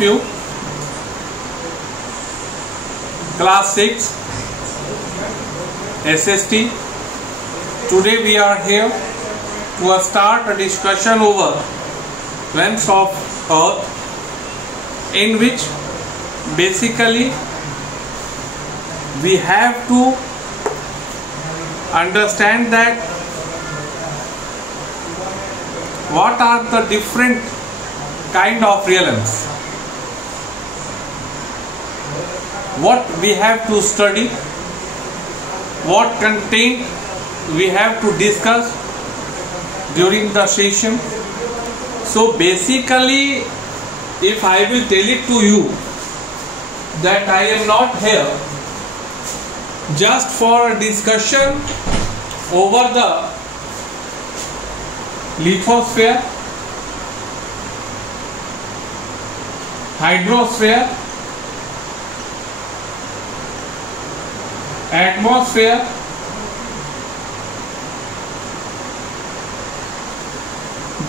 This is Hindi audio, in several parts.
You class 6 SST. Today we are here to start a discussion over lengths of Earth, in which basically we have to understand that what are the different kind of realms, what we have to study, what content we have to discuss during the session. So basically, if I will tell it to you that I am not here just for a discussion over the lithosphere, hydrosphere, atmosphere,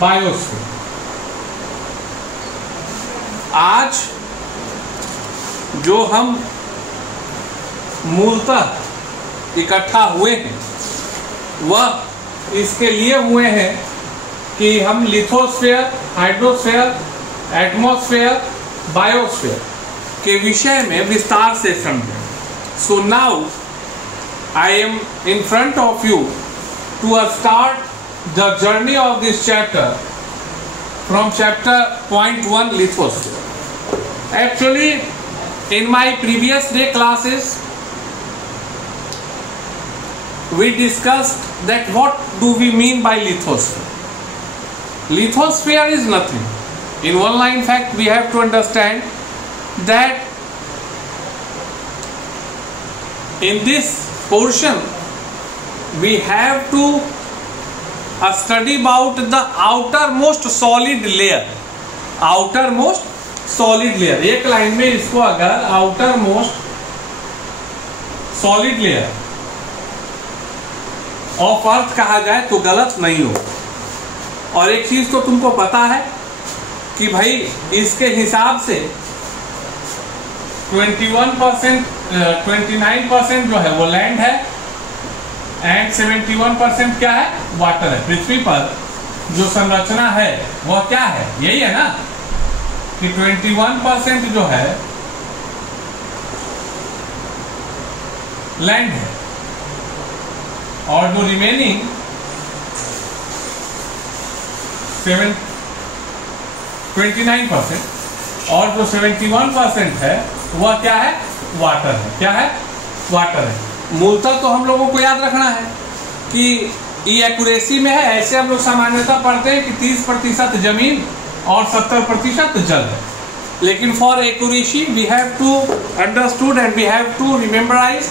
biosphere, आज जो हम मूलतः इकट्ठा हुए हैं वह इसके लिए हुए हैं कि हम लिथोस्फेयर, हाइड्रोस्फेयर, एटमॉस्फेयर, बायोस्फीयर के विषय में विस्तार से समझें. So now I am in front of you to start the journey of this chapter from chapter point 1 lithosphere. Actually, in my previous day classes we discussed that what do we mean by lithosphere. Lithosphere is nothing. In one line fact we have to understand that in this portion we have to study about the outermost solid layer. outermost solid layer, एक लाइन में इसको अगर outermost solid layer of earth कहा जाए तो गलत नहीं हो. और एक चीज तो तुमको पता है कि भाई इसके हिसाब से 29% जो है वो लैंड है एंड 71% क्या है, वाटर है. पृथ्वी पर जो संरचना है वह क्या है, यही है ना कि 21% जो है लैंड है और जो रिमेनिंग 29% और जो 71% है वह क्या है, वाटर है. क्या है, वाटर है. मूलतः तो हम लोगों को याद रखना है कि ये एक्यूरेसी में है. ऐसे हम लोग सामान्यतः पढ़ते हैं कि 30% जमीन और 70% जल है. लेकिन for accuracy we have to understood and we have to rememberise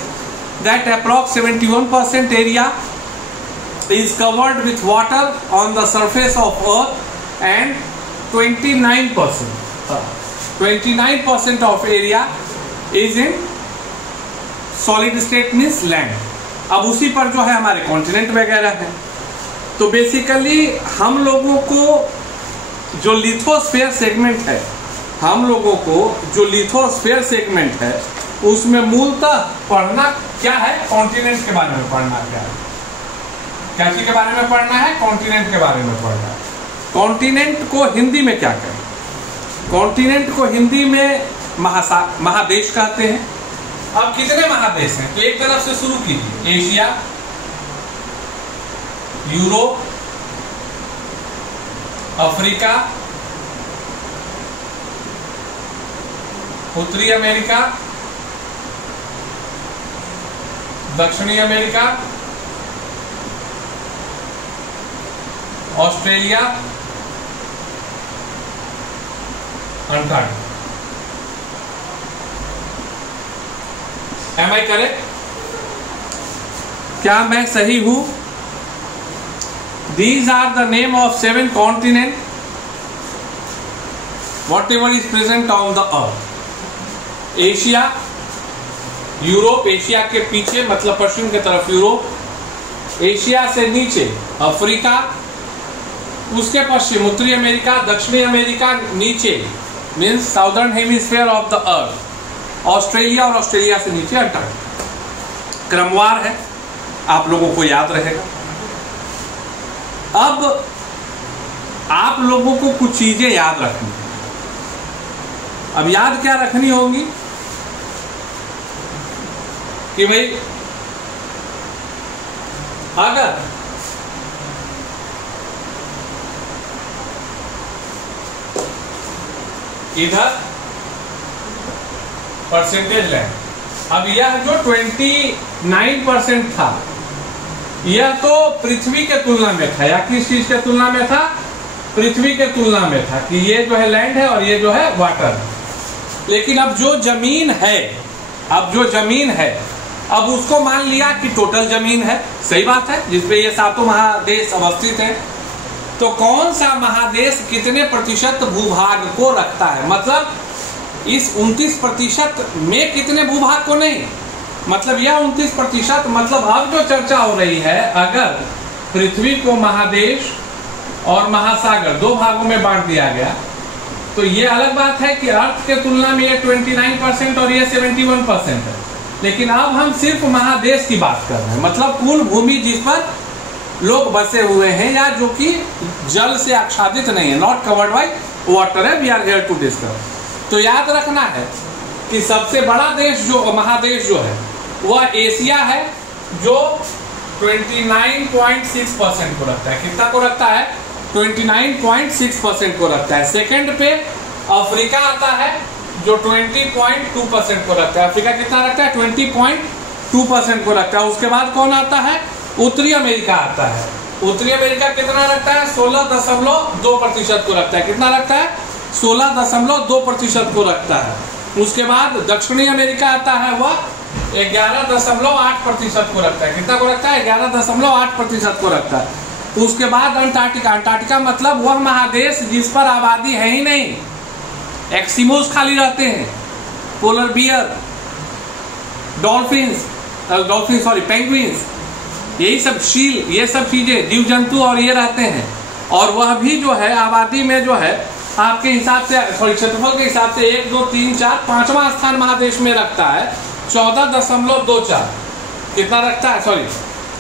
that approx 71% area is covered with water on the surface of earth and 29% of area is in solid state means land. अब उसी पर जो है हमारे कॉन्टिनेंट वगैरह है. तो बेसिकली हम लोगों को जो लिथोस्फेयर सेगमेंट है, उसमें मूलतः पढ़ना क्या है, कॉन्टिनेंट के बारे में पढ़ना. क्या है, क्या चीज के बारे में पढ़ना है, कॉन्टिनेंट के बारे में पढ़ना है. कॉन्टिनेंट को हिंदी में क्या कहें, कॉन्टिनेंट को हिंदी में महादेश कहते हैं. अब कितने महादेश हैं, तो एक तरफ से शुरू कीजिए. एशिया, यूरोप, अफ्रीका, उत्तरी अमेरिका, दक्षिणी America, Australia, Antarctica. Am I correct? क्या मैं सही हूं? These are the name of 7 continents whatever is present on the earth. Asia, Europe, Asia के पीछे मतलब पश्चिम की तरफ यूरोप, एशिया से नीचे अफ्रीका, उसके पश्चिम उत्तरी अमेरिका, दक्षिणी अमेरिका, नीचे means southern hemisphere of the earth, Australia और ऑस्ट्रेलिया से नीचे अंटार्कटिका। क्रमवार है, आप लोगों को याद रहेगा। अब आप लोगों को कुछ चीजें याद रखनी है। अब याद क्या रखनी होगी कि भाई अगर इधर परसेंटेज लें, अब यह जो 29% था यह तो पृथ्वी के तुलना में था, या किस चीज के तुलना में था? पृथ्वी के तुलना में था कि ये जो है लैंड है और ये जो है वाटर है। लेकिन अब जो जमीन है, अब उसको मान लिया कि टोटल जमीन है, सही बात है, जिसपे ये सातों महादेश अवस्थित हैं। तो कौन सा महादेश कितने प्रतिशत भूभाग को रखता है? मतलब इस 29% में कितने भूभाग को नहीं, मतलब यह 29%, मतलब अब जो चर्चा हो रही है, अगर पृथ्वी को महादेश और महासागर दो भागों में बांट दिया गया तो ये अलग बात है कि अर्थ के तुलना में ये 29% और ये 71% है। लेकिन अब हम सिर्फ महादेश की बात कर रहे हैं, मतलब कुल भूमि जिस पर लोग बसे हुए हैं या जो कि जल से आच्छादित नहीं है, नॉट कवर्ड बाय वाटर है। We are here to discuss. तो याद रखना है कि सबसे बड़ा देश जो महादेश जो है वह एशिया है, जो 29.6% को रखता है। कितना को रखता है? 29.6% को रखता है। सेकंड पे अफ्रीका आता है जो 20.2% को रखता है। अफ्रीका कितना रखता है? 20.2% को रखता है। उसके बाद कौन आता है? उत्तरी अमेरिका आता है। उत्तरी अमेरिका कितना रखता है? 16.2% को रखता है। कितना रखता है? 16.2% को रखता है। उसके बाद दक्षिणी अमेरिका आता है, वह 11.8% को रखता है। कितना को रखता है? 11.8% को रखता है। उसके बाद अंटार्कटिका। अंटार्कटिका मतलब वह महादेश जिस पर आबादी है ही नहीं, एक्सिमोस खाली रहते हैं, पोलर बियर, पेंगुइन्स, यही सब शील, ये सब चीजें, जीव जंतु और ये रहते हैं। और वह भी जो है आबादी में जो है आपके हिसाब से, सॉरी क्षेत्रफल के हिसाब से 1, 2, 3, 4, 5वां स्थान महादेश में रखता है 14.24। कितना रखता है? सॉरी,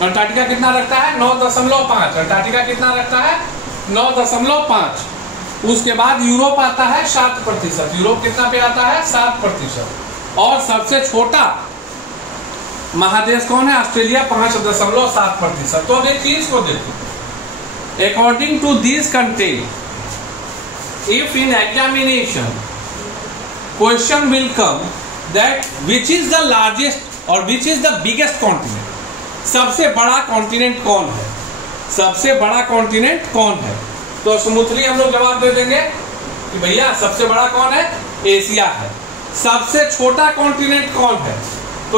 अंटार्कटिका कितना रखता है? 9.5। अंटार्कटिका कितना रखता है? 9.5। उसके बाद यूरोप आता है 7%। यूरोप कितना पे आता है? 7%। और सबसे छोटा महादेश कौन है? ऑस्ट्रेलिया, 5.7%। तो अब एक चीज को देखो, according to this content, if in examination question will come that which is the largest or which is the biggest continent, सबसे बड़ा कॉन्टिनेंट कौन है? सबसे बड़ा कॉन्टिनेंट कौन है? तो स्मूथली हम लोग जवाब दे देंगे कि भैया सबसे बड़ा कौन है? एशिया है। सबसे छोटा कॉन्टिनेंट कौन है? तो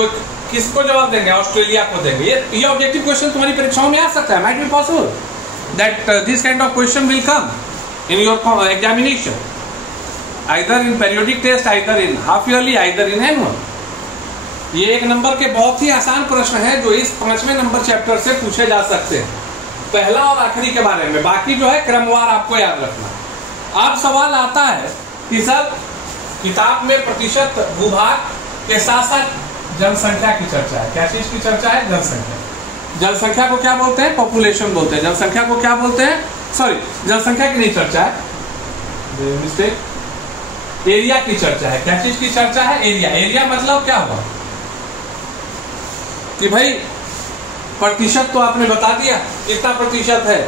किसको जवाब देंगे? ऑस्ट्रेलिया को देंगे। ये ऑब्जेक्टिव क्वेश्चन तुम्हारी परीक्षाओं में आ सकता है। Might be possible that this kind of question will come in your examination, either in periodic test, either in half yearly, either in annual। ये एक नंबर के बहुत ही आसान प्रश्न है जो इस 5वें नंबर चैप्टर से पूछे जा सकते हैं, पहला और आखिरी के बारे में। बाकी जो है क्रमवार आपको याद रखना। अब सवाल आता है कि सर किताब में प्रतिशत भूभाग के साथ साथ जनसंख्या की चर्चा है। क्या चीज की चर्चा है? जनसंख्या। जनसंख्या को क्या बोलते हैं? पॉपुलेशन बोलते हैं। जनसंख्या को क्या बोलते हैं? सॉरी, जनसंख्या की नहीं चर्चा है, मिस्टेक, एरिया की चर्चा है। क्या चीज की चर्चा है? एरिया। एरिया मतलब क्या हुआ कि भाई प्रतिशत तो आपने बता दिया, कितना प्रतिशत है।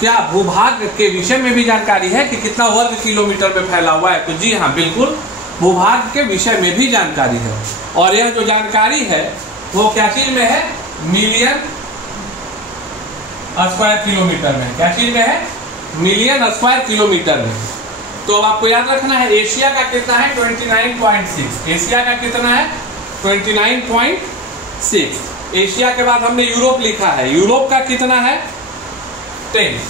क्या भूभाग के विषय में भी जानकारी है कि कितना वर्ग किलोमीटर में फैला हुआ है? तो जी हाँ, बिल्कुल, भूभाग के विषय में भी जानकारी है। और यह जो जानकारी है वो क्या चीज में है? मिलियन स्क्वायर किलोमीटर में। क्या चीज में है? मिलियन स्क्वायर किलोमीटर में। तो अब आपको याद रखना है एशिया का कितना है? 29.6। एशिया का कितना है? 29.6। एशिया के बाद हमने यूरोप लिखा है। यूरोप का कितना है? 10।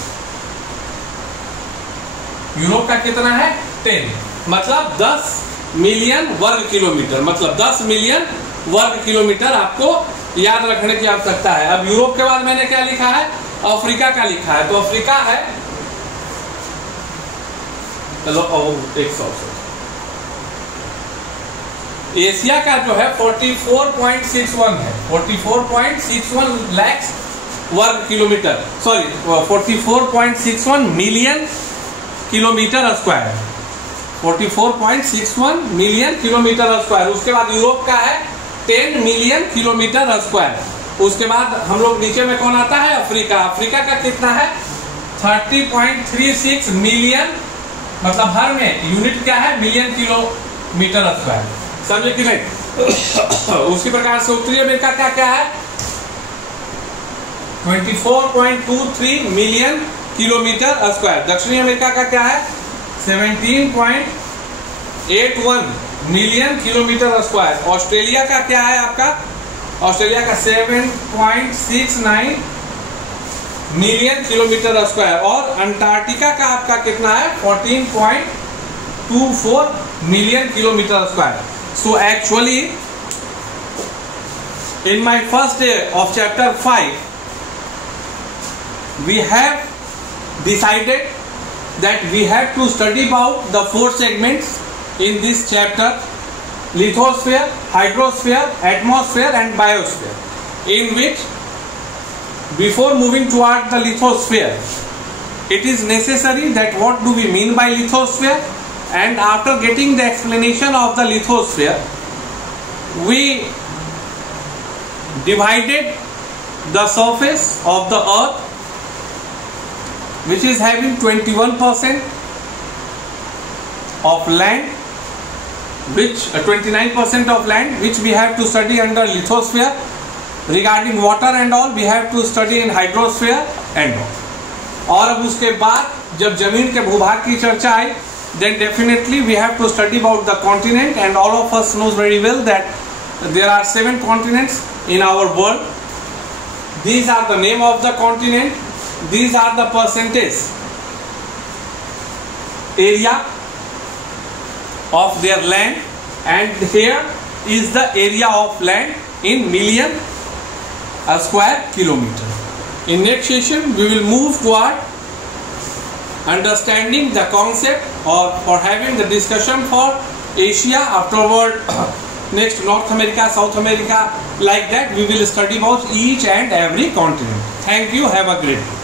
यूरोप का कितना है? 10, मतलब 10 मिलियन वर्ग किलोमीटर, मतलब 10 मिलियन वर्ग किलोमीटर आपको याद रखने की आवश्यकता है। अब यूरोप के बाद मैंने क्या लिखा है? अफ्रीका का लिखा है। तो अफ्रीका है, चलो 100 एशिया का जो है 44.61 है, 44.61 लाख वर्ग kilometre, sorry 44.61 million kilometre square, 44.61 million kilometre square. उसके बाद यूरोप का है 10 मिलियन किलोमीटर स्क्वायर। उसके बाद हम लोग नीचे में कौन आता है, अफ्रीका। अफ्रीका का कितना है 30.36 मिलियन, मतलब हर में यूनिट क्या है, मिलियन किलोमीटर स्क्वायर, समझे कि नहीं। उसी प्रकार से उत्तरी अमेरिका का क्या है 24.23 मिलियन किलोमीटर स्क्वायर। दक्षिणी अमेरिका का क्या है 17.81 मिलियन किलोमीटर स्क्वायर। ऑस्ट्रेलिया का क्या है आपका, ऑस्ट्रेलिया का 7.69 मिलियन किलोमीटर स्क्वायर। और अंटार्कटिका का आपका कितना है 14.24 million kilometre square. So actually in my first day of chapter 5 we have decided that we have to study about the 4 segments in this chapter: lithosphere, hydrosphere, atmosphere and biosphere, in which before moving toward the lithosphere it is necessary that what do we mean by lithosphere, and after getting the explanation of the lithosphere we divided the surface of the earth, which is having 21% of land, which 29% of land, which we have to study under lithosphere. Regarding water and all we have to study in hydrosphere and all. और अब उसके बाद जब जमीन के भूभाग की चर्चा आई, then definitely we have to study about the continent, and all of us knows very well that there are 7 continents in our world. These are the name of the continent, these are the percentage area of their land, and here is the area of land in million square kilometer. In next session we will move toward understanding the concept, or for having the discussion for Asia, afterward next North America, South America, like that we will study about each and every continent. Thank you, have a great day.